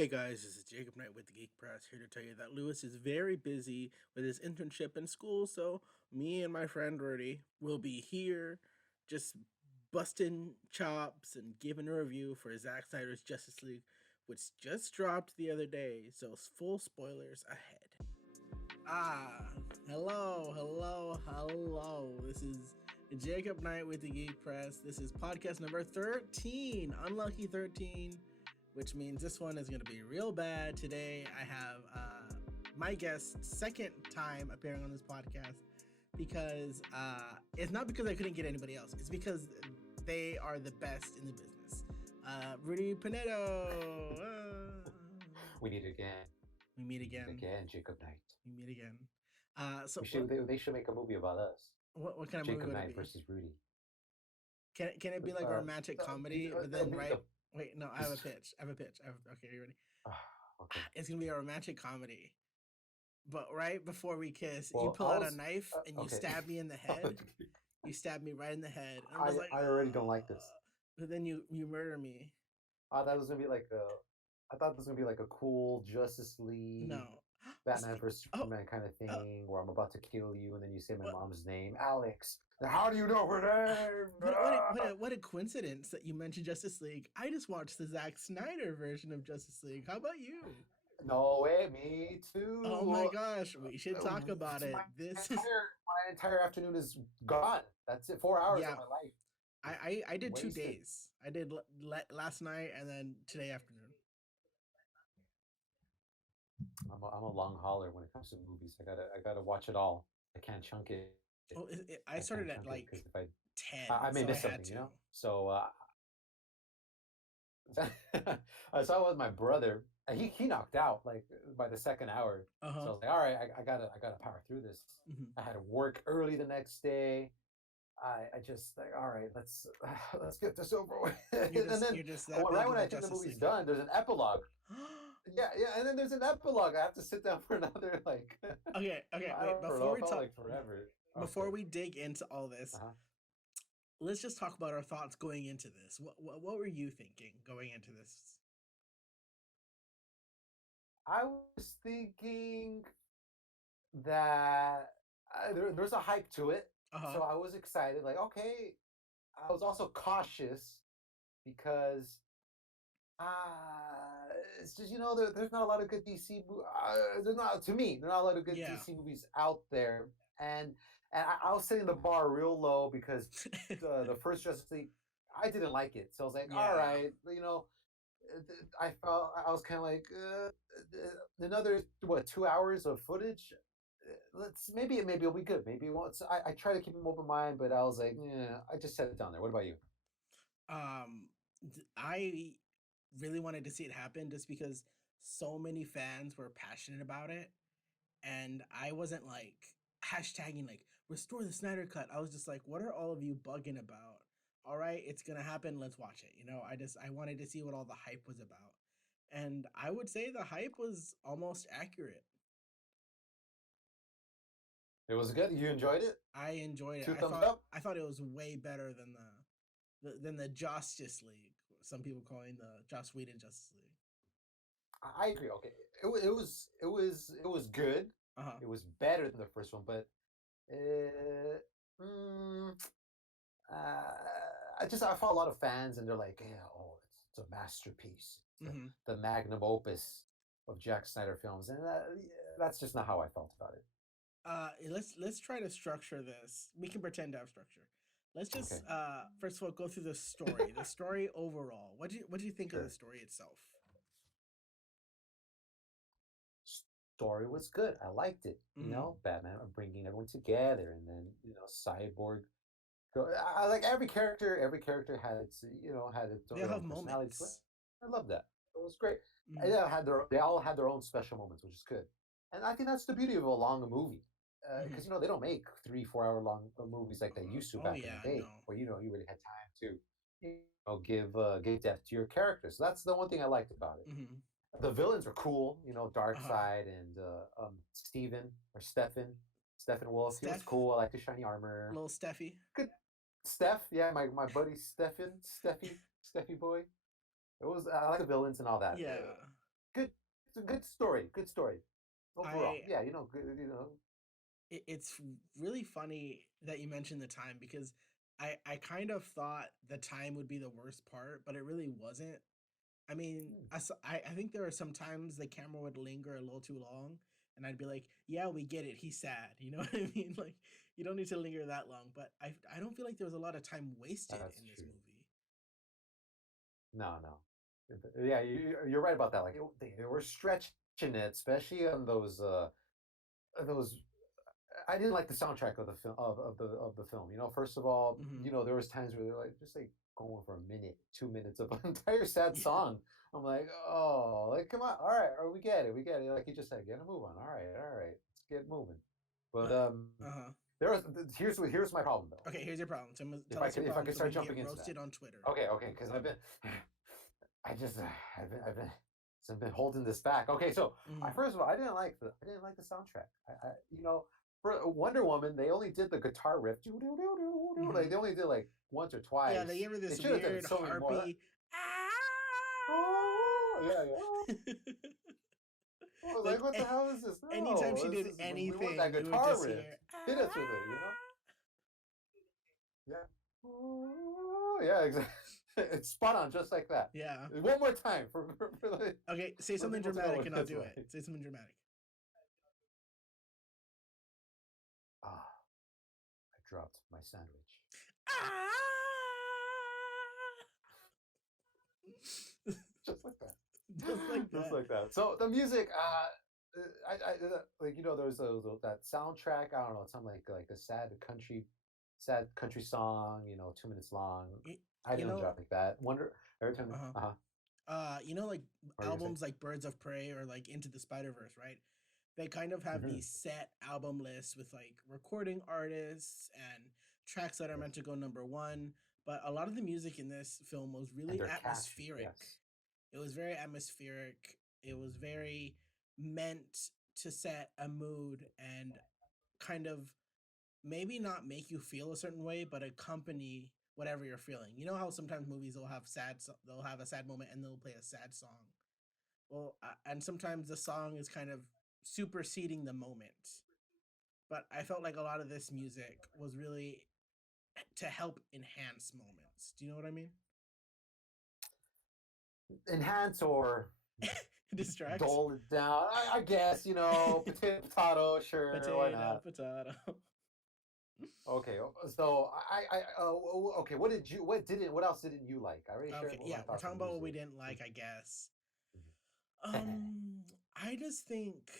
Hey guys, this is Jacob Knight with the Geek Press here to tell you that Lewis is very busy with his internship in school, so me and my friend Rudy will be here just busting chops and giving a review for Zack Snyder's Justice League, which just dropped the other day, so full spoilers ahead. Ah, hello. This is Jacob Knight with the Geek Press. This is podcast number 13, Unlucky 13, which means this one is going to be real bad. Today, I have my guest, second time appearing on this podcast, because it's not because I couldn't get anybody else. It's because they are the best in the business. Rudy Pinedo. We meet again. We meet again. Again, Jacob Knight. We meet again. They should make a movie about us. What kind of Jacob movie would Knight it be? versus Rudy. Can it be like a romantic comedy? But then wait, no, I have a pitch. Okay, you ready? Okay. It's gonna be a romantic comedy. But right before we kiss, you pull out a knife and you stab me in the head. You stab me right in the head. And I already don't like this. But then you murder me. I thought it was gonna be like a cool Justice League. No. Batman versus Superman kind of thing, where I'm about to kill you, and then you say my mom's name, Alex. How do you know her name? What a coincidence that you mentioned Justice League. I just watched the Zack Snyder version of Justice League. How about you? No way, me too. Oh my gosh, we should talk about it. My entire afternoon is gone. That's it. 4 hours of my life. I did 2 days. I did last night and then today afternoon. I'm a long hauler when it comes to movies. I gotta watch it all. I can't chunk it. Oh, I started at like 10. I may miss something, you know. So so I was my brother, and he knocked out like by the second hour. So I was like, all right, I gotta power through this. I had to work early the next day. I just like, all right, let's get this over with. Right when I think the movie's done, there's an epilogue. Yeah, and then there's an epilogue. I have to sit down for another like. Okay. Wait, before we talk, like forever. Before we dig into all this, let's just talk about our thoughts going into this. What were you thinking going into this? I was thinking that there's a hype to it, so I was excited. Like, okay, I was also cautious because. It's just, there's not a lot of good DC movies. There's not a lot of good DC movies out there, and I was setting the bar real low because the first Justice League, I didn't like it, so I was like, all right, I was kind of like another 2 hours of footage. Maybe it'll be good. Maybe it won't. So I try to keep an open mind, but I was like, I just set it down there. What about you? I really wanted to see it happen just because so many fans were passionate about it, and I wasn't like hashtagging like restore the Snyder cut. I was just like, what are all of you bugging about? All right, it's gonna happen, let's watch it. I wanted to see what all the hype was about, and I would say the hype was almost accurate. It was good. You enjoyed it? I enjoyed it. 2 thumbs up? I thought it was way better than the Justice League. Some people calling the Joss Whedon Justice League. I agree. Okay, it was good. It was better than the first one, but I follow a lot of fans, and they're like, yeah, it's a masterpiece, the magnum opus of Zack Snyder films, and that's just not how I felt about it. Let's try to structure this. We can pretend to have structure. Let's just first of all go through the story. The story overall. What do you think of the story itself? Story was good. I liked it. Batman bringing everyone together, and then Cyborg. I like every character. Every character had its own personality. I love that. It was great. They all had their own special moments, which is good. And I think that's the beauty of a long movie. Because they don't make 3-4 hour long movies like they used to back in the day, where you really had time to give depth to your characters. So that's the one thing I liked about it. The villains were cool, Darkseid and Steppenwolf. He was cool. I like the shiny armor. Little Steffi. Good. Steph, yeah, my buddy Steffi boy. I like the villains and all that. Yeah. good, it's a good story. Good story overall. I Yeah, you know, good, you know. it's really funny that you mentioned the time because I kind of thought the time would be the worst part, but it really wasn't. I mean, Hmm, I think there are some times the camera would linger a little too long, and I'd be like, "Yeah, we get it. He's sad." You know what I mean? Like, you don't need to linger that long. But I don't feel like there was a lot of time wasted that's in this true. movie. No, no. Yeah, you're right about that. Like they were stretching it, especially on those. I didn't like the soundtrack of the film of the film. You know, first of all, Hmm. you know, there was times where they're like just like going for a minute, 2 minutes of an entire sad Yeah. song. I'm like, oh, like come on, all right, or we get it, we get it. Like you just said, get a move on. All right, let's get moving. But Uh-huh. there was here's my problem though. Okay, here's your problem. So tell us your If I problem could so we start can get jumping into that. roasted on Twitter. Okay, because I've been I just I've been so I've been holding this back. Okay, so I Hmm. first of all I didn't like the soundtrack. You know, for Wonder Woman they only did the guitar riff. Like Hmm. they only did like once or Yeah, they twice. gave her They this should have done it weird so many more. harpy. Oh yeah, yeah. I was Like like, what the hell is this? anytime she No, this did is we want anything, that you would guitar just riff. hear. Hit us with it, you know? Yeah. Oh, yeah, exactly. It's spot on, just like that. Yeah. One more time Okay, say for the something people to know dramatic what and I'll that's do it. like. Say something dramatic. Ah, I dropped my sandwich. Just like that. Just like Just that. like that. So the music, like you know, there's that soundtrack. I don't know, it's something like a sad country song. You know, 2 minutes long. Y- I You didn't know, drop like that. Wonder every time. uh-huh. Uh huh. Like What are you gonna say? albums like Birds of Prey or like Into the Spider-Verse, right? They kind of have Mm-hmm. these set album lists with like recording artists and tracks that are Yes. meant to go number one. But a lot of the music in this film was And really they're catchy. atmospheric. Yes. It was very atmospheric. It was very meant to set a mood and kind of maybe not make you feel a certain way, but accompany whatever you're feeling. You know how sometimes movies will have they'll have a sad moment and they'll play a sad song. Well, and sometimes the song is kind of superseding the moment. But I felt like a lot of this music was really to help enhance moments. Do you know what I mean? Enhance or Distract. dole it down. I guess, you know, potato, potato, sure, why Potato, not? potato. Okay, so okay. What else didn't you like? I already shared Okay, what yeah, my we're thoughts on talking the about what we music. didn't like, I guess. Mhm. I just think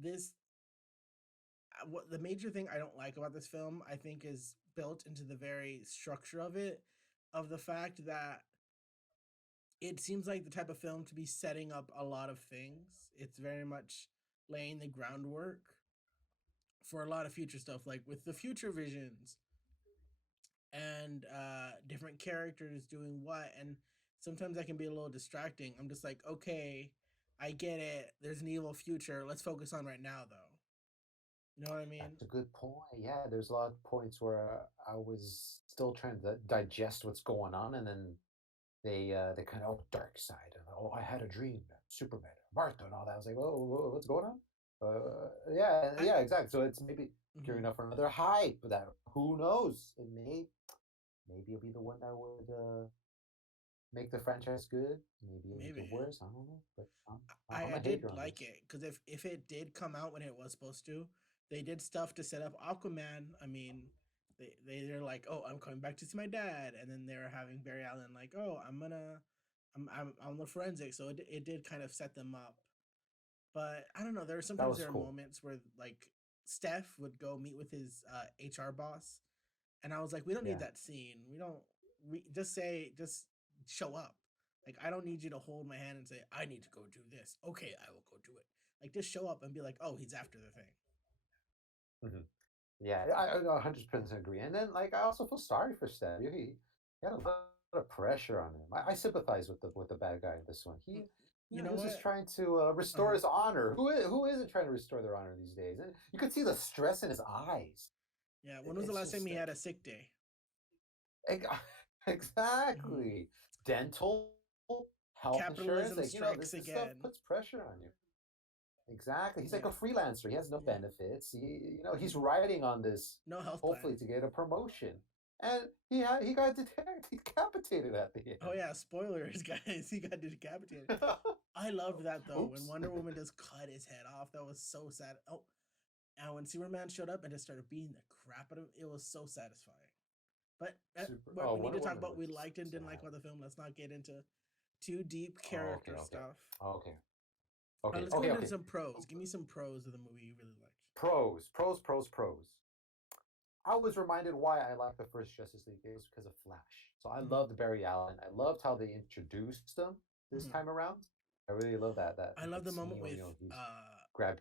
this what the major thing I don't like about this film, I think, is built into the very structure of it, of the fact that it seems like the type of film to be setting up a lot of things. It's very much laying the groundwork for a lot of future stuff, like with the future visions and different characters doing what. And sometimes that can be a little distracting. I'm just like, okay, I get it. There's an evil future. Let's focus on right now, though. You know what I mean? That's a good point. Yeah, there's a lot of points where I was still trying to digest what's going on, and then they kind of dark side and oh I had a dream, Superman, Martha, and all that. I was like, oh, what's going on? I. Yeah, exactly. So it's maybe Mhm. gearing up for another hype. That who knows? Maybe it'll be the one that would make the franchise good. Maybe it'll make it Maybe. worse. I don't know, but I I'm a did hater on like this. it because if it did come out when it was supposed to, they did stuff to set up Aquaman. I mean, they're like, oh, I'm coming back to see my dad, and then they're having Barry Allen like, oh, I'm on the forensic, so it did kind of set them up. But I don't know. That Sometimes was there are cool. moments where like Steph would go meet with his HR boss, and I was like, we don't need Yeah. that scene. We don't. We just show up. Like I don't need you to hold my hand and say I need to go do this. Okay, I will go do it. Like just show up and be like, oh, he's after the thing. Hmm. Yeah, I 100% agree. And then, like, I also feel sorry for Steph. He had a lot of pressure on him. I sympathize with the bad guy in this one. Mm, You You know, he know was just what? trying to restore Uh-huh. his honor. Who isn't trying to restore their honor these days? And you could see the stress in his eyes. Yeah. When was the It's last time just he like had a sick day? ex- Hmm. exactly dental health insurance. Capitalism Like, strikes this stuff again. puts pressure on you. Exactly. He's like Yeah. a freelancer. He has no Yeah. benefits. He's riding on this No health hopefully plan. to get a promotion, and he got decapitated at the Oh end. yeah, spoilers, guys. He got decapitated. I loved that though. When Oops. Wonder Woman just cut his head off, that was so sad. Oh, and when Superman showed up and just started beating the crap out of him, it was so satisfying. But Super. what Oh, we need Wonder to talk Woman about was we liked and didn't like sad. about the film. Let's not get into too deep Oh, okay, character okay, stuff. okay, okay, Let's go okay, into okay. some pros. Give me some pros of the movie you really liked. Pros, pros, pros, pros. I was reminded why I liked the first Justice League. It was because of Flash. So I Mm-hmm. loved Barry Allen. I loved how they introduced him this Mm-hmm. time around. I really love I love that the scene moment when with he's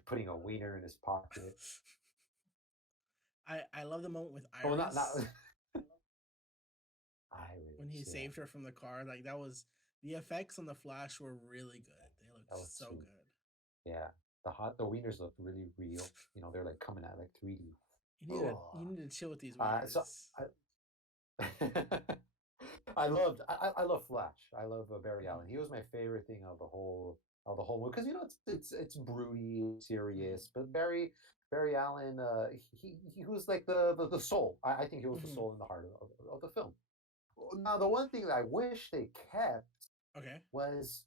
putting a wiener in his pocket. I love the moment with Oh, not Iris when he Iris. Yeah, saved her from the car. Like that was the effects on the Flash were really good. They that looked was so sweet. good. Yeah, the wieners looked really real. They're like coming out like 3D. You need to chill with these So wieners. I I love Flash. I love Barry Allen. He was my favorite thing of the whole movie because it's broody, serious, but Barry Allen he was like the soul. I think he was the Mm-hmm. soul in the heart of the film. Now the one thing that I wish they kept Okay. was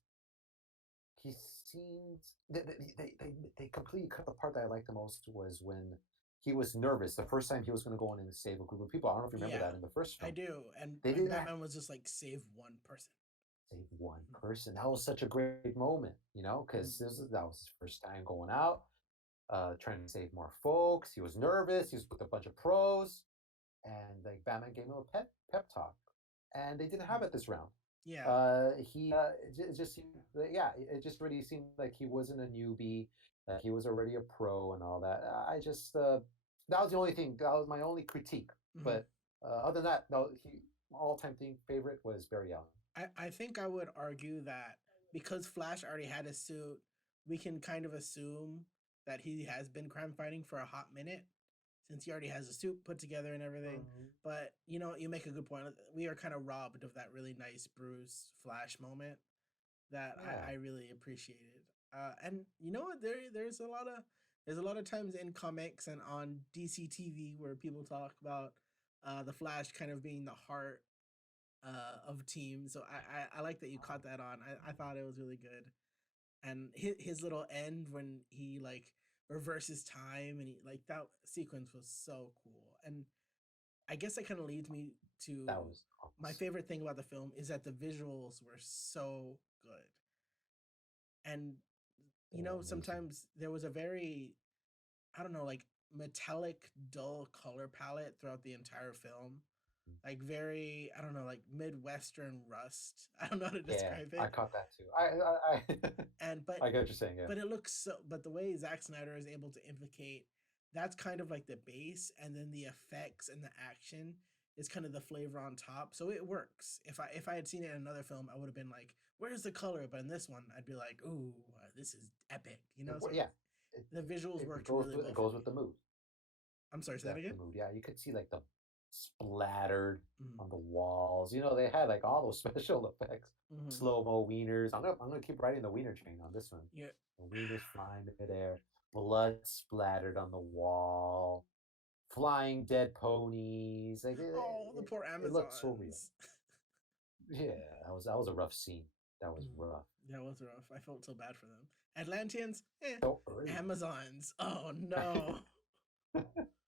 he seemed they completely cut the part that I liked the most was when he was nervous the first time he was going to go in and save a group of people. I don't know if you remember Yeah, that in the first I film. do. And They did that. Batman was just like save one person. Save one Mm-hmm. person. That was such a great moment, because that was his first time going out, trying to save more folks. He was nervous. He was with a bunch of pros, and like Batman gave him a pep talk, and they didn't have it this round. Yeah. He it just seemed, yeah, it just really seemed like he wasn't a newbie, that he was already a pro and all that. I just that was the only thing. That was my only critique. Mm-hmm. But other than that, no, he all-time thing favorite was Barry Allen. I think I would argue that because Flash already had a suit, we can kind of assume that he has been crime fighting for a hot minute since he already has a suit put together and everything. Mhm. But you make a good point. We are kind of robbed of that really nice Bruce Flash moment that Yeah. I really appreciated. And you know what? There's a lot of times in comics and on DC TV where people talk about the Flash kind of being the heart of teams. So I like that you caught that on. I thought it was really good. And his little end when he like reverses time and he like that sequence was so cool. And I guess that kind of leads me to That was my awesome. favorite thing about the film is that the visuals were so good. And They were amazing. sometimes there was a very I don't know, like metallic, dull color palette throughout the entire film. Like very, I don't know, like Midwestern rust. I don't know how to Yeah, describe I it. caught that too. I And I get what you're saying. Yeah. but it looks so but the way Zack Snyder is able to implicate that's kind of like the base and then the effects and the action is kind of the flavor on top. So it works. If I had seen it in another film, I would have been like, "Where's the color?" But in this one, I'd be like, "Ooh, this is epic." So Yeah. It, the visuals it worked goes really with well it for goes me. with the mood. I'm sorry, say that Exactly again. the mood. Yeah, you could see like the splattered Mm-hmm. on the walls. They had like all those special effects. Mm-hmm. Slow mo wieners. I'm gonna keep riding the wiener train on this one. Yeah. The wieners flying in midair, blood splattered on the wall, flying dead ponies. Like Oh, the poor it looked so real. Amazons. Yeah, that was a rough scene. That was Mm, rough. that was rough. I felt so bad for them. Atlanteans, So early. Amazons. Oh no.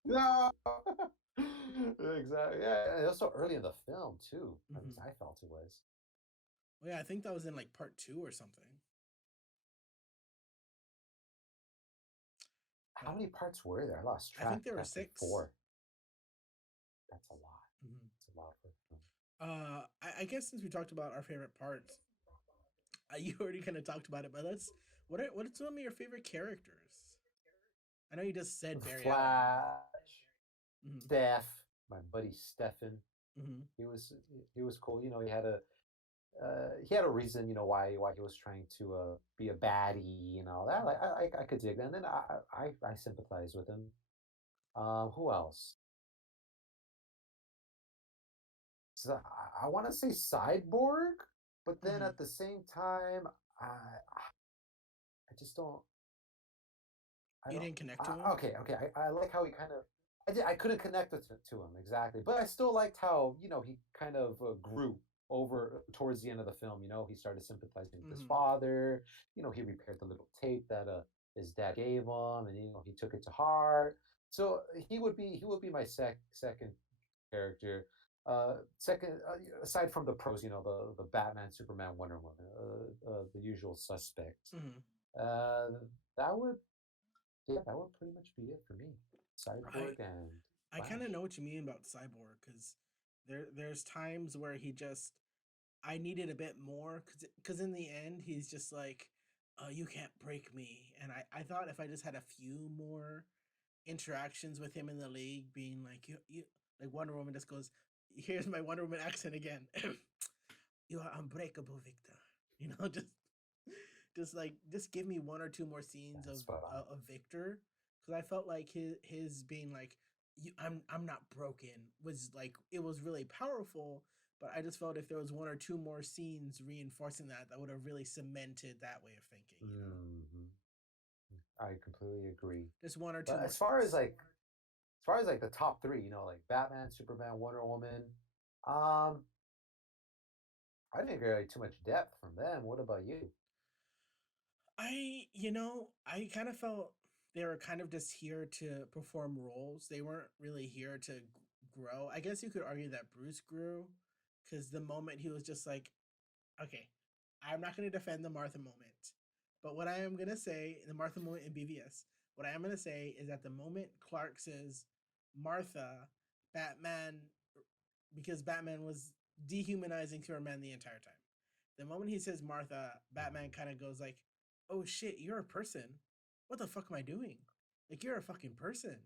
No. Exactly. Yeah, it was so early in the film too. At least Mm-hmm. I felt it was. Well, yeah, I think that was in like part 2 or something. How many parts were there? I lost I track think there were after 6. 4. That's a lot. Mm-hmm. That's a lot for a film. I guess since we talked about our favorite parts, you already kind of talked about it, but what are some of your favorite characters? I know you just said Barry Allen. Flash, Mm-hmm. Steph, my buddy Stephen. Mm-hmm. He was cool. He had a reason, why he was trying to be a baddie and all that. Like I could dig that. And then I sympathize with him. Who else? So I want to say Cyborg, But then Mm-hmm. at the same time, I just don't. I You don't. didn't connect to him. Okay. I like how he kind of. I couldn't connect to him exactly, but I still liked how he kind of grew over towards the end of the film. He started sympathizing with his Mm-hmm. father. He repaired the little tape that his dad gave him, and he took it to heart. So he would be my second character. Second, aside from the pros, the Batman, Superman, Wonder Woman, the usual suspects. Mm-hmm. Uh, that would yeah, that would pretty much be it for me. I Cyborg and I kind of Flash. know what you mean about Cyborg because there's times where he just I needed a bit more because in the end he's just like, you can't break me, and I thought if I just had a few more interactions with him in the league, being like you like Wonder Woman just goes, here's my Wonder Woman accent again, you are unbreakable, Victor. Just like just give me one or two more scenes That's spot on. of Victor because I felt like his being like I'm not broken was like it was really powerful, but I just felt if there was one or two more scenes reinforcing that would have really cemented that way of thinking. Hmm. I completely agree. Just one or two But more as far as scenes. like the top three, like Batman, Superman, Wonder Woman, um, I didn't get too much depth from them. What about you? I kind of felt they were kind of just here to perform roles. They weren't really here to grow. I guess you could argue that Bruce grew because the moment he was just like, okay, I'm not going to defend the Martha moment, but what I am going to say, the Martha moment in BVS, what I am going to say is at the moment Clark says Martha, Batman, because Batman was dehumanizing Superman the entire time. The moment he says Martha, Batman kind of goes like, "Oh shit, you're a person. What the fuck am I doing? Like you're a fucking person."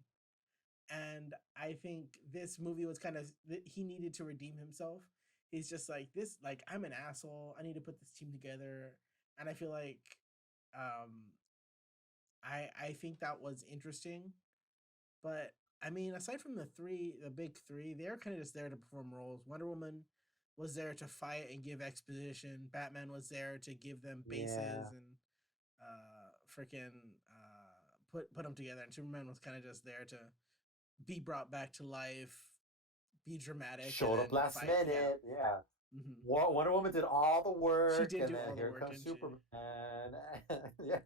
And I think this movie was kind of he needed to redeem himself. He's just like this, like I'm an asshole. I need to put this team together, and I feel like, um, I think that was interesting. But I mean, aside from the big three, they're kind of just there to perform roles. Wonder Woman was there to fight and give exposition. Batman was there to give them bases Yeah, and freaking put them together. And Superman was kind of just there to be brought back to life, be dramatic, and showed up then last fight. Yeah, minute. Yeah, hmm Wonder Woman did all the she work, did and do then all the here work, comes didn't she? Superman. Yeah,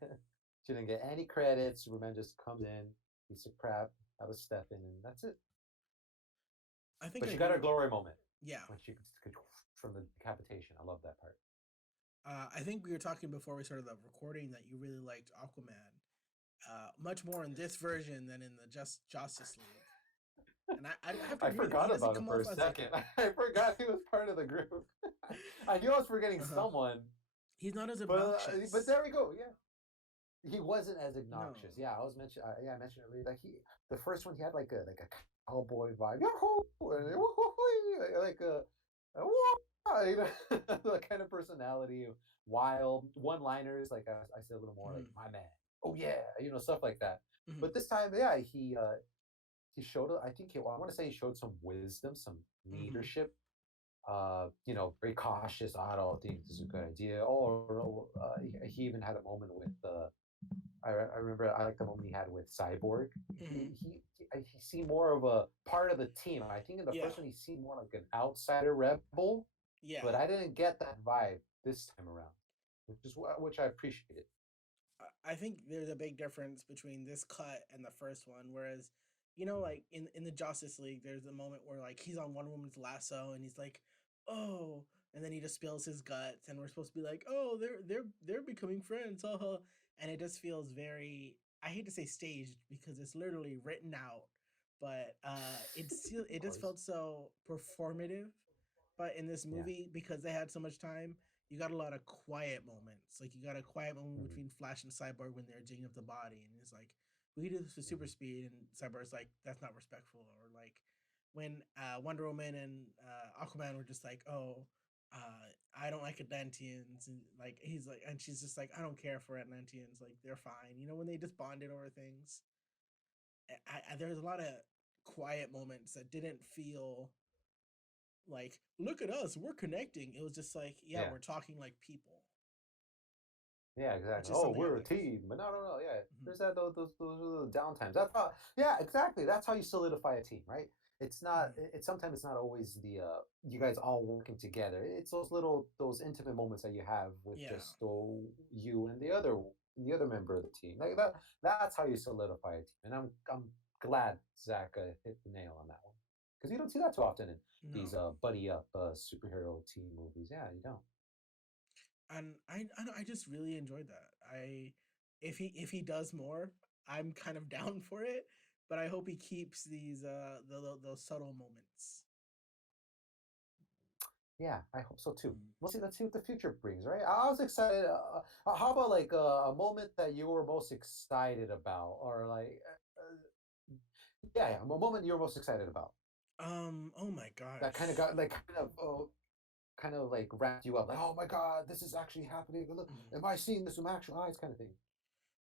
she didn't get any credit. Superman just comes in, piece of crap, out of Steppen, and that's it. I think But I she got her agree. glory moment Yeah, when she could from the decapitation. I love that part. I think we were talking before we started the recording that you really liked Aquaman, much more in this version than in the Justice League. And I have to I agree with that. He forgot doesn't about him come for off a as like second. I forgot he was part of the group. I knew I was forgetting uh-huh. someone, He's not as but obnoxious. there we go. Yeah, he wasn't as No. obnoxious. Yeah, I was mentioned. Yeah, I mentioned earlier. Like the first one, he had like a cowboy vibe. Yahoo! Mm-hmm. Like the kind of personality, wild one-liners. Like I said a little more like Mm-hmm. my man. Oh yeah, stuff like that. Mm-hmm. But this time, yeah, he showed. I think I want to say he showed some wisdom, some Mm-hmm. leadership. Very cautious. I don't think this is a good idea. Oh, no, he even had a moment with I remember I like the moment he had with Cyborg. Mm-hmm. He seemed more of a part of the team. I think in the Yeah. first one he seemed more like an outsider rebel, Yeah. but I didn't get that vibe this time around, which I appreciated. I think there's a big difference between this cut and the first one. Whereas, Mhm. like in the Justice League, there's a moment where like he's on Wonder Woman's lasso and he's like, "Oh," and then he just spills his guts, and we're supposed to be like, "Oh, they're becoming friends," haha. And it just feels very. I hate to say staged because it's literally written out, but it Of just course, felt so performative. But in this yeah. movie, because they had so much time, you got a lot of quiet moments. Like you got a quiet moment Hmm. between Flash and Cyborg when they're digging up the body, and it's like, we can do this with super Hmm. speed, and Cyborg's like, that's not respectful. Or like when Wonder Woman and Aquaman were just like, oh, I don't like Atlanteans, and like he's like, and she's just like, I don't care for Atlanteans, like they're fine. When they just bonded over things. There's a lot of quiet moments that didn't feel like, look at us, we're connecting. It was just like, yeah, Yeah. we're talking like people, Yeah, which exactly. is Oh, something I we're a liked. team, but no, no, no. Yeah, Hmm. there's that those little downtimes. That's how. Yeah, exactly. That's how you solidify a team, right? It's not. Hmm. It's sometimes it's not always the you guys all working together. It's those intimate moments that you have with Yeah. just you and the other member of the team. Like that. That's how you solidify a team. And I'm glad Zach hit the nail on that one because you don't see that too often in No. these buddy up superhero team movies. Yeah, you don't. And I just really enjoyed that. I if he does more, I'm kind of down for it, but I hope he keeps these those subtle moments. Yeah, I hope so too. Mm. We'll see. Let's see what the future brings, right? I was excited. How about like a moment that you were most excited about, or like, yeah, a moment you were most excited about Oh my that kind of gosh. got like kind of like wrapped you up, like, oh my god, this is actually happening. Look, Mm. am I seeing this with my actual eyes, kind of thing.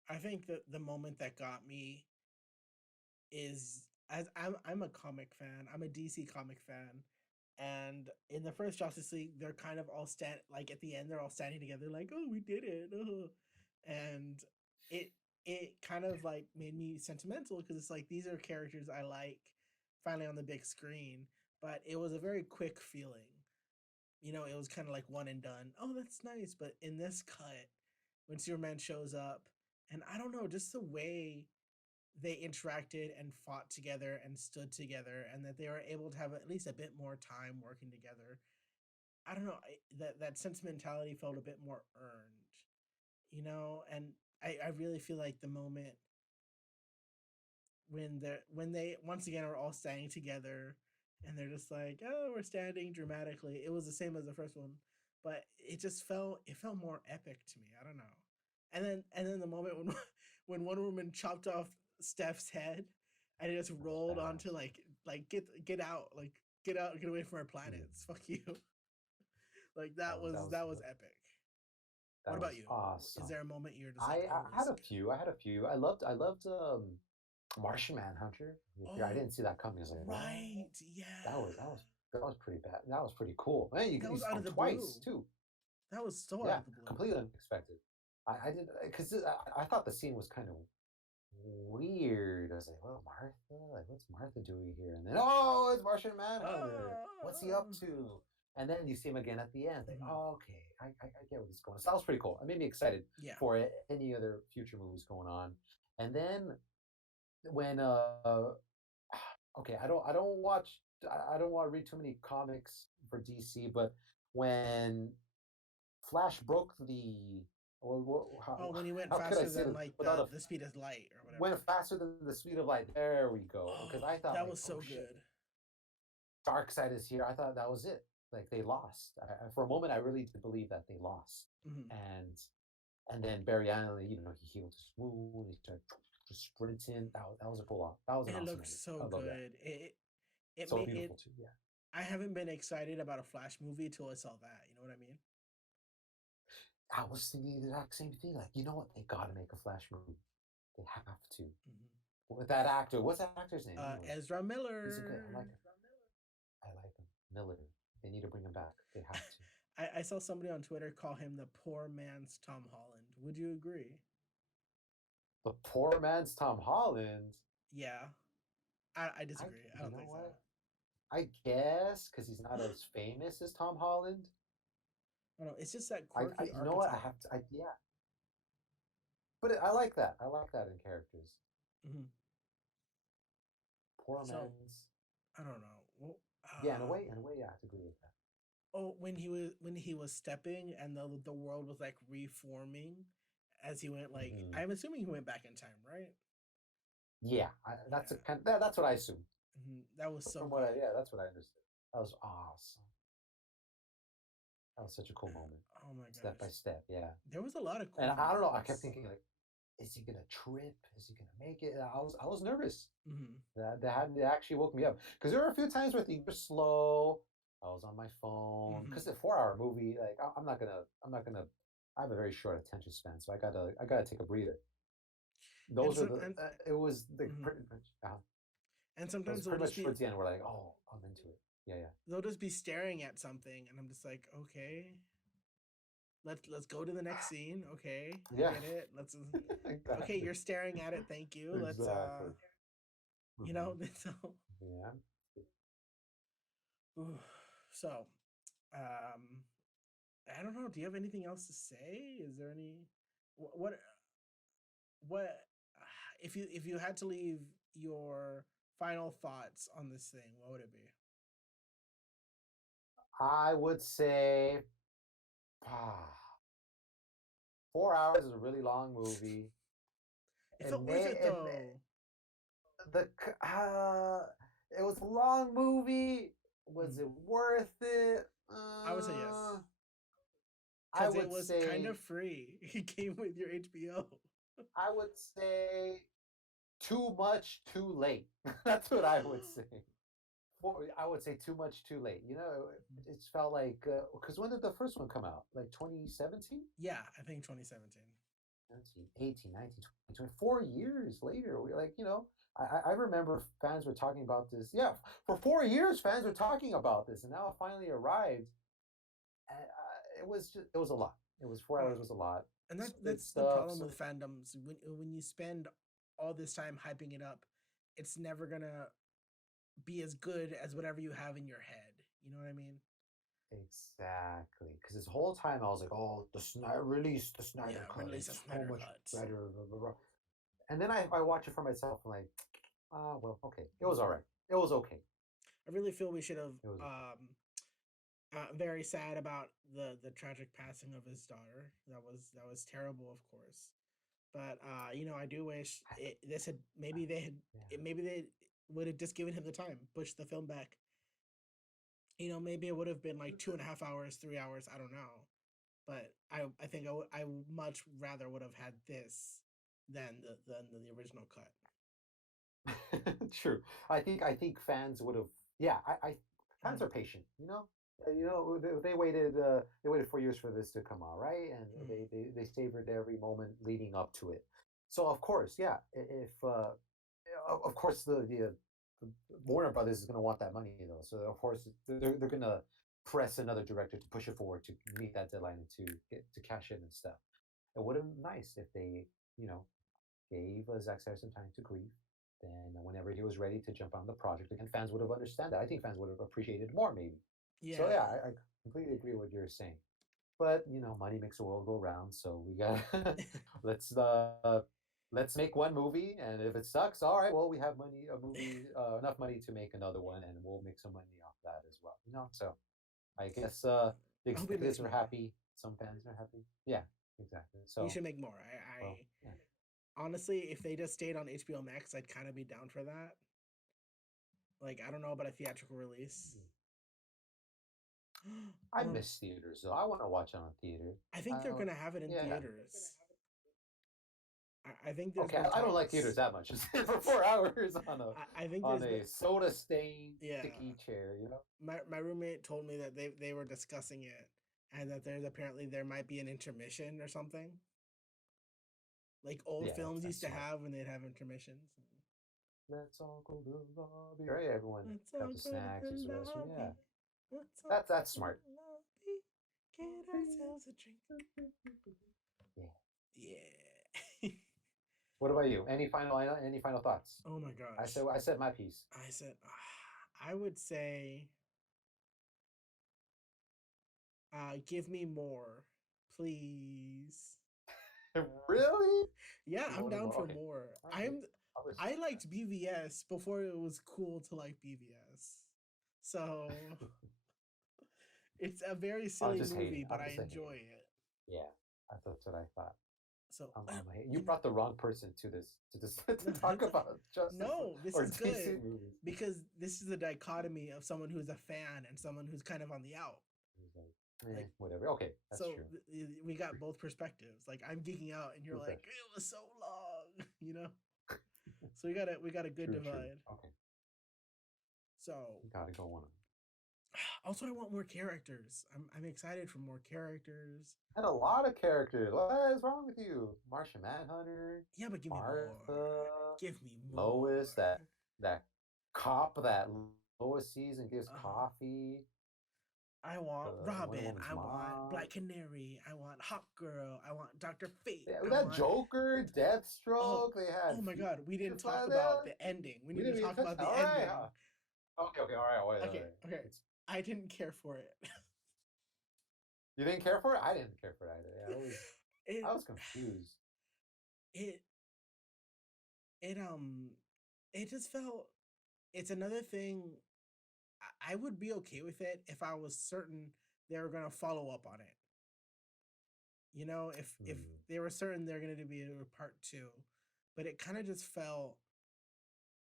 I think that the moment that got me is, as I'm a comic fan. I'm a DC comic fan, and in the first Justice League, they're kind of all stand like at the end, they're all standing together, like, "Oh, we did it!" And it it kind of like made me sentimental because it's like these are characters I like finally on the big screen, but it was a very quick feeling. It was kind of like one and done. Oh, that's nice, but in this cut, when Superman shows up, and I don't know, just the way they interacted and fought together and stood together and that they were able to have at least a bit more time working together. I don't know, that sentimentality felt a bit more earned, and I really feel like the moment when they once again are all standing together and they're just like, oh, we're standing dramatically. It was the same as the first one, but it felt more epic to me. I don't know. And then the moment when when Wonder Woman chopped off Steph's head and it just That was rolled onto badass. like get out, like get out, get away from our Mm, planets. Fuck you. Like that was that was that was epic. What that about was you? Is awesome. there a moment you're just like, I holy had a skip? few. I had a few. I loved Martian Manhunter. I Oh, didn't see that coming. I was like, what? right. That was that Yeah. was that was pretty bad. That was pretty cool. Man, That you was saw out him of the blue. twice too. That was so out Yeah, of the blue. completely unexpected. I did because I thought the scene was kind of weird. I was like, well, Martha, like what's Martha doing here? And then it's Martian Manhunter. What's he up Oh. to? And then you see him again at the end. Like, Mhm. oh, okay, I get what he's going. So that was pretty cool. It made me excited Yeah. for any other future movies going on. And then when okay, I don't want to read too many comics for DC, but when Flash broke the Oh, when he went how could I faster say than this like without a the speed of light or went whatever. faster than the speed of light. There we go. Because I Oh, thought that like, was oh so shit, good. Darkseid is here. I thought that was it. Like they lost. For a moment, I really did believe that they lost. Hmm. And and then Barry Allen, he healed his wound. He started just sprinting. That was a pull off. That was an It awesome looked moment. so I love that. good. It So made it. beautiful too. Yeah. I haven't been excited about a Flash movie till I saw that. You know what I mean? I was thinking the exact same thing. Like, you know what? They got to make a Flash movie. They have to. Hmm. With that actor. What's that actor's name anyway? Ezra He's a good. I like Miller. him. I like him. Miller. They need to bring him back. They have to. I saw somebody on Twitter call him the poor man's Tom Holland. Would you agree? The poor man's Tom Holland. Yeah, I I. disagree. I You don't know think so. what? I guess because he's not as famous as Tom Holland. I don't know. It's just that I. quirky You know what? I archetype. have to. Yeah. But I like that. I like that in characters. Hmm. Poor So man's. I don't know. Well, Yeah. In a way, yeah, I have to agree with that. oh, when he was stepping and the world was like reforming as he went. Like Hmm. I'm assuming he went back in time, right? Yeah. That's a Yeah. kind. That's what I assume. That was so From what I, good. yeah, that's what I understood. That was awesome. That was such a cool moment. Oh my Step by gosh, step, yeah. there was a lot of And cool I don't know. I kept moments. thinking like, is he gonna trip? Is he gonna make it? I was nervous. Hmm. They actually woke me up because there were a few times where things were slow. I was on my phone because Hmm. the 4 hour movie. Like I'm not gonna. I have a very short attention span, so I gotta take a breather. And Those are so the. and It was the mhm. pretty much. And It was sometimes it'll pretty just much be towards the end. We're like, oh, I'm into it. Yeah, yeah. they'll just be staring at something, and I'm just like, okay, let's go to the next scene. Okay, I Yeah. get it. Let's okay, Exactly. you're staring at it. Thank you. Let's Exactly. you know, Hmm. so Yeah. so I don't know. Do you have anything else to say? Is there any what what if you had to leave your final thoughts on this thing, what would it be? I would say ah, 4 hours is a really long movie. It felt worth it though. The it was a long movie. Was Mm. it worth it? I would say yes. I Because it would was kind say of free. It came with your HBO. I would say too much, too late. That's what I would say. I would say too much, too late. It felt like because when did the first one come out? Like 2017? Yeah, I think 2017. 17, 18, 19, 20, 20, 4 years later. We're like, I remember fans were talking about this. Yeah, for 4 years, fans were talking about this, and now it finally arrived. And, it was a lot. It was 4 hours was a lot. And It that's the problem sucks. with fandoms. When you spend all this time hyping it up, it's never gonna be as good as whatever you have in your head. You know what I mean? Exactly. Because this whole time I was like, oh, the Snyder release, the Yeah, Snyder cut. release a It's so Snyder much cut. better. Blah, blah, blah. And then I watch it for myself. I'm like, well, okay. It was all right. It was okay. I really feel we should have It was okay. very sad about the tragic passing of his daughter. That was terrible, of course. But I do wish this had maybe they had Yeah. maybe they would have just given him the time, pushed the film back. Maybe it would have been like 2.5 hours, 3 hours. I don't know, but I think I much rather would have had this than the original cut. True. I think fans would have. Yeah, fans Mm, are patient. They waited 4 years for this to come out, right? And mm, they savored every moment leading up to it. So of course, yeah, if of course the Warner Brothers is going to want that money though. So of course they're going to press another director to push it forward to meet that deadline and to get to cash in and stuff. It would have been nice if they, you know, gave Zack Snyder some time to grieve. Then, whenever he was ready to jump on the project again, fans would have understood that. I think fans would have appreciated more, maybe. So, yeah. yeah, I completely agree with what you're saying. But money makes the world go round, so we got let's let's make one movie, and if it sucks, all right, well, we have enough money to make another one, and we'll make some money off that as well. So I guess the I hope he executives makes are more. happy, some fans are happy. Yeah, exactly. He So, should make more. well, yeah. Honestly, if they just stayed on HBO Max, I'd kind of be down for that. Like, I don't know about a theatrical release. I Well, miss theaters though. I want to watch it on theater. I think they're Uh, gonna have it in yeah. theaters. I think there's Okay, been I don't like theaters talks. that much. For 4 hours on a I think on there's been a soda stained yeah. sticky chair. My roommate told me that they were discussing it, and that there might be an intermission or something, like old Yeah, films that's used to smart. have when they'd have intermissions. Let's all go to the lobby. Right, everyone Let's got all the go to snacks, use the the restroom. Yeah, lobby. Let's all that's go to smart. the lobby. Get ourselves a drink. Yeah. Yeah. What about you? Any final thoughts? Oh my I gosh. said I said my piece. I said, I would say, give me more, please. Really? Yeah, You I'm wanted down more? for Okay. more. All right. I'll I respect liked BVS before it was cool to like BVS. So that. it's a very I'm silly just hating. movie, but I'm I just a enjoy hater. it. Yeah, that's what I thought. So I'm a hater. You and brought the wrong person to this to no, talk about Justice no, this or is good DC movies. because this is a dichotomy of someone who's a fan and someone who's kind of on the out. He's like, Like, whatever. Okay, that's so true. we got both perspectives. Like, I'm geeking out, and you're True like, fresh. it was so long, you know. So we got a good True. divide. Okay, So gotta go on. also, I want more characters. I'm excited for more characters. And a lot of characters. What is wrong with you? Martian Manhunter, Yeah, but give me more. Martha, Give me more. Lois, that cop that Lois sees and gives Uh-huh. coffee I to want Wonder Robin. Woman's I want mom. Black Canary. I want Hawk Girl. I want Doctor Fate. Yeah, we I got want Joker, oh Deathstroke. They had oh my God. We didn't Future talk Fly about there. the ending. We We need to didn't even talk touch about that. the All right. ending. Okay. All right. Wait. Okay, okay. It's, I didn't care for it. you didn't care for it? I didn't care for it either. Yeah, it I was confused. it it it just felt it's another thing. I would be okay with it if I was certain they were gonna follow up on it. You know, if Hmm. they were certain they're gonna be a part two, but it kind of just felt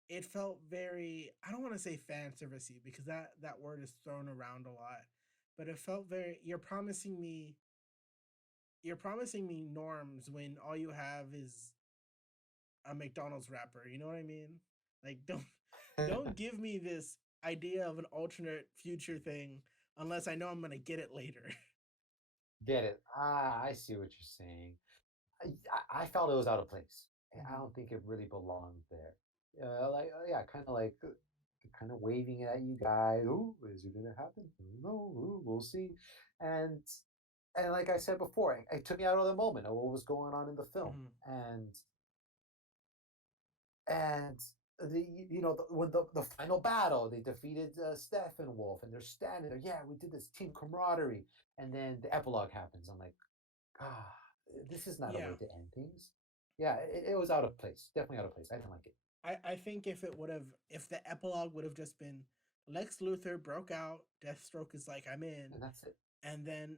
it felt very, I don't want to say fan servicey because that word is thrown around a lot, but it felt very, you're promising me norms when all you have is a McDonald's wrapper. You know what I mean? Like don't give me this idea of an alternate future thing unless I know I'm gonna get it later. Get it? I see what you're saying. I felt it was out of place. I Mhm. don't think it really belonged there. Yeah, kind of waving it at you guys. Ooh, is it gonna happen? No, ooh, we'll see. And and like I said before, it took me out of the moment of what was going on in the film. Mhm. And and when the final battle, they defeated Steppenwolf, and they're standing there. Yeah, we did this team camaraderie, and then the epilogue happens. I'm like, ah, this is not a Yeah, way to end things. Yeah, it was out of place. Definitely out of place. I didn't like it. I think if the epilogue would have just been Lex Luthor broke out, Deathstroke is like I'm in, And that's it. and then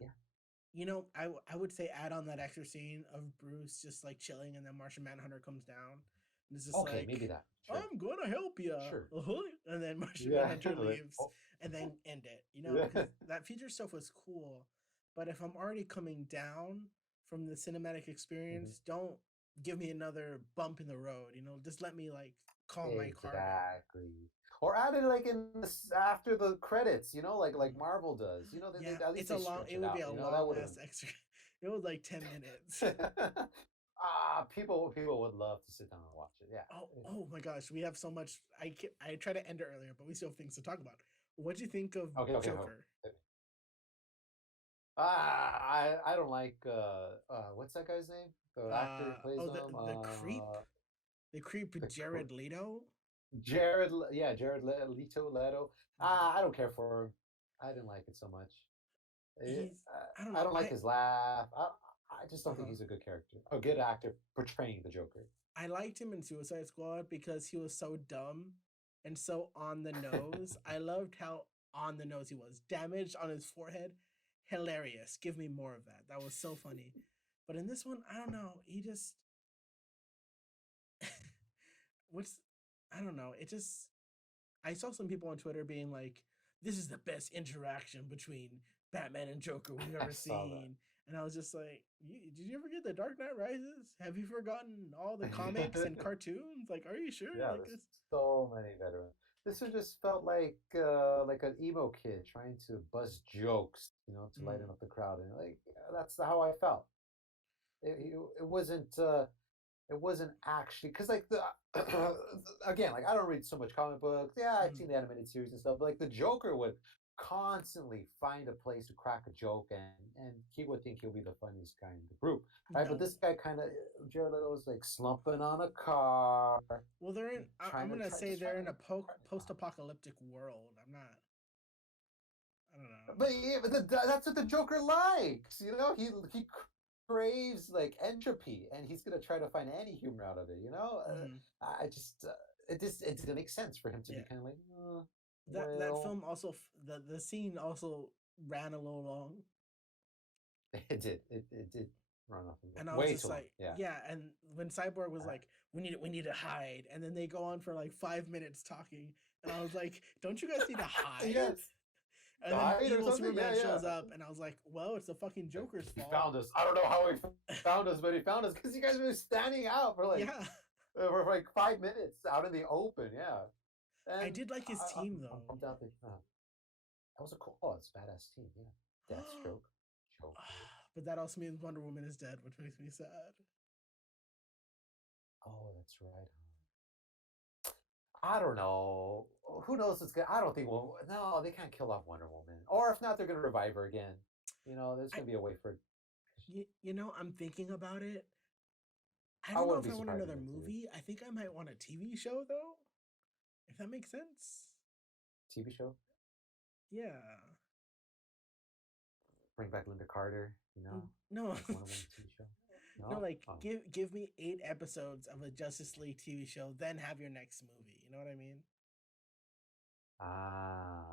Yeah. I would say add on that extra scene of Bruce just like chilling, and then Martian Manhunter comes down, and it's just Okay, maybe like that. Sure. I'm gonna help you, Sure. and then Martian Yeah. Manhunter Like, leaves, oh. and then end it. Yeah. Because that future stuff was cool, but if I'm already coming down from the cinematic Mhm. experience, don't give me another bump in the road. Just let me like calm my car down. Exactly. Or add it like in this after the credits, like Mhm. Marvel does. Yeah, At least they stretch it it would be out. a That long would have ass extra. It was like 10 minutes. been. People would love to sit down and watch it. Yeah. Oh my gosh, we have so much. I tried to end it earlier, but we still have things to talk about. What do you think of Okay. Joker? I don't like what's that guy's name? The actor who plays Oh, him. the creep The Jared Leto. Leto. Mhm. I don't care for him. I didn't like it so much. He's I don't I know. don't like his laugh. I just don't think Uh-huh. he's a good character, a good actor portraying the Joker. I liked him in Suicide Squad because he was so dumb and so on the nose. I loved how on the nose he was. Damaged on his forehead, hilarious. Give me more of that. That was so funny. But in this one, I don't know. He just what's I don't know. It just I saw some people on Twitter being like, "This is the best interaction between Batman and Joker we've I ever saw seen," and I was just like, "Did you ever get The Dark Knight Rises? Have you forgotten all the comics and that. cartoons? Like, are you sure? Yeah, Like there's this?" so many veterans. This one just felt like an emo kid trying to bust jokes, to lighten Mm, up the crowd, and that's how I felt. It wasn't. It wasn't actually because like the again, like I don't read so much comic books. Yeah, I've mm, seen the animated series and stuff, but like the Joker would constantly find a place to crack a joke, and he would think he'll be the funniest guy in the group, right? But no. this guy kind of Jared Leto was like slumping on a car, Well, they're in. I'm gonna say just trying they're to in a crack it on. post-apocalyptic world. I'm not. I don't know. But yeah, that's what the Joker likes. He craves like entropy, and he's gonna try to find any humor out of it. Hmm. I just it didn't make sense for him to be Yeah, kind of like, that well, film also the scene also ran a little long. it did run off And I was way just too long. like, Yeah. yeah. And when Cyborg was Uh, like, we need to hide, and then they go on for like 5 minutes talking, and I was like, don't you guys need to hide? yes, And then died or evil something. Yeah, Superman yeah. shows up, and I was like, well, it's the fucking Like, Joker's he fault. found us. I don't know how he found us, but he found us because you guys were standing out Yeah, for like 5 minutes out in the open. Yeah. I And did like his team I'm though. bummed out that was a cool. Oh, it's a badass team. Yeah, Deathstroke, Joker. But that also means Wonder Woman is dead, which makes me sad. Oh, that's right. I don't know. Who knows what's good? I don't think. Well, no, they can't kill off Wonder Woman. Or if not, they're gonna revive her again. There's I gonna be a way for. I'm thinking about it. I I don't know wouldn't if be I want surprised if another they did. movie. I think I might want a TV show though, if that makes sense. TV show. Yeah. Bring back Linda Carter. No. Like Wonder Woman TV show. No, No. like Oh. give me 8 episodes of a Justice League TV show, then have your next movie. You know what I mean?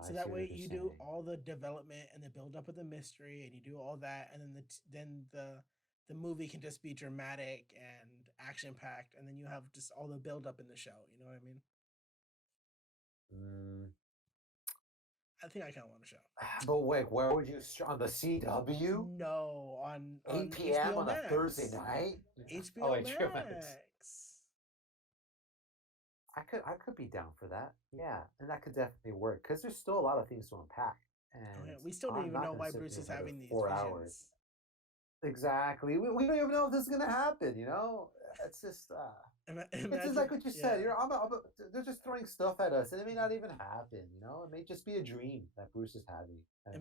So that way you do all the development and the build up of the mystery, and you do all that, and then the movie can just be dramatic and action packed, and then you have just all the build up in the show. You know what I mean? I think I kind of want a show. But wait, where would you on the CW? No, on 8 p.m. HBO on Max. a Thursday night. HBO Max. I could be down for that. Yeah, and that could definitely work because there's still a lot of things to unpack. And we still don't even know why Bruce is having these 4 hours. Exactly. We don't even know if this is gonna happen. It's just. It's just like what you said. They're just throwing stuff at us, and it may not even happen. It may just be a dream that Bruce is having. That's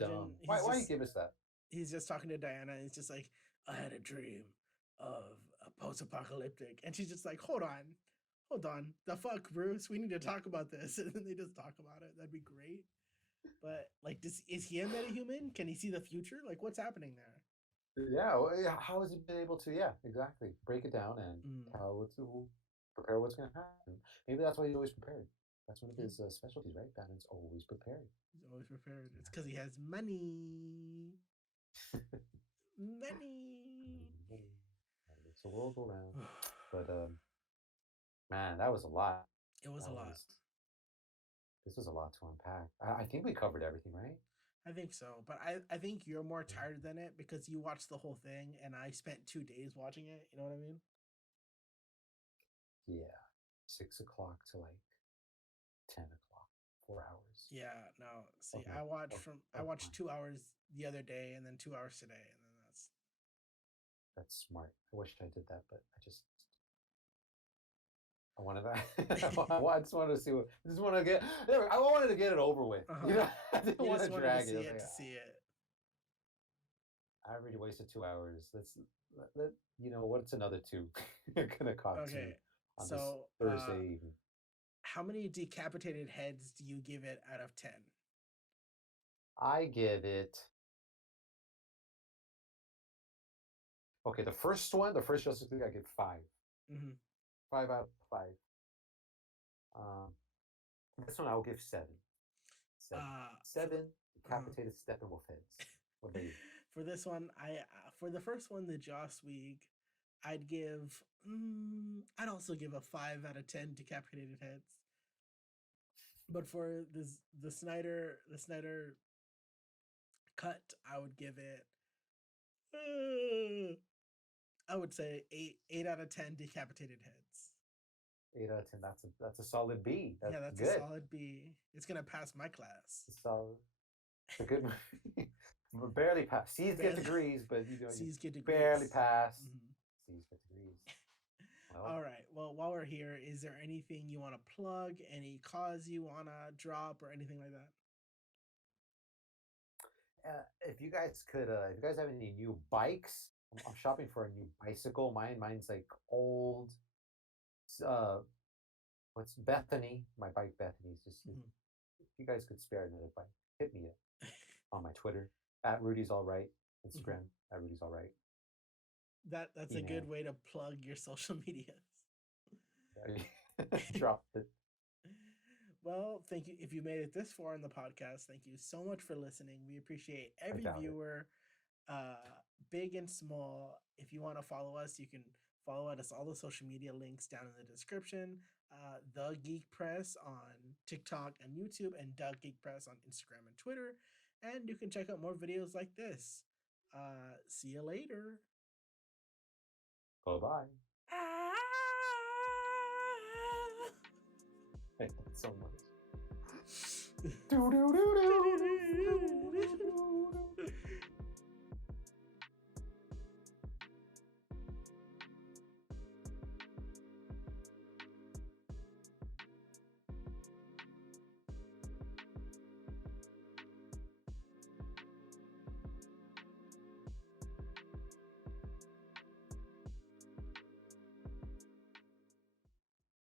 dumb. Why you give us that? He's just talking to Diana, and it's just like, I had a dream of a post-apocalyptic, and she's just like, hold on, the fuck, Bruce, we need to talk about this. And then they just talk about it. That'd be great. But like, is he a metahuman? Can he see the future? Like, what's happening there? Yeah, how has he been able to? Yeah, exactly. Break it down and prepare what's going to happen. Maybe that's why he's always prepared. That's one of his specialties, right? Batman's always prepared. He's always prepared. It's because he has money. Money. Makes the world go round. But man, that was a lot. It was a lot. This was a lot to unpack. I think we covered everything, right? I think so, but I think you're more tired than it because you watched the whole thing, and I spent 2 days watching it. You know what I mean? Yeah, 6 o'clock to like 10 o'clock, 4 hours. Yeah, no. See, I watched 2 hours the other day, and then 2 hours today, and then that's smart. I wish I did that, but I wanted that. I just wanted to see I wanted to get it over with. I didn't want to drag it. To see it. I already wasted 2 hours. What's another 2 gonna cost me on this Thursday evening? How many decapitated heads do you give it out of 10? I give it. Okay, the first Justice League, I give 5. 5 out of 5. This one I'll give 7. 7 decapitated Steppenwolf heads. What about you? For this one, for the first one, the Joss League, I'd also give a 5 out of 10 decapitated heads. But for the Snyder cut, I would give it. I would say 8 out of 10 decapitated heads. 8 out of 10. That's a solid B. That's good. A solid B. It's gonna pass my class. It's solid. It's a good movie. Barely pass. C's get degrees, but C's get degrees. Barely pass. C's get degrees. Well. All right. Well, while we're here, is there anything you want to plug? Any cause you want to drop or anything like that? If you guys have any new bikes, I'm shopping for a new bicycle. Mine's like old. What's Bethany? My bike Bethany's just. If you guys could spare another bike, hit me up on my Twitter at Rudy's All Right, Instagram at Rudy's All Right. That's a good way to plug your social medias. Drop it. Well, thank you. If you made it this far in the podcast, thank you so much for listening. We appreciate every viewer, big and small. If you want to follow us, you can follow us. All the social media links down in the description. The Geek Press on TikTok and YouTube, and Doug Geek Press on Instagram and Twitter. And you can check out more videos like this. See you later. Bye-bye. Thank you so much.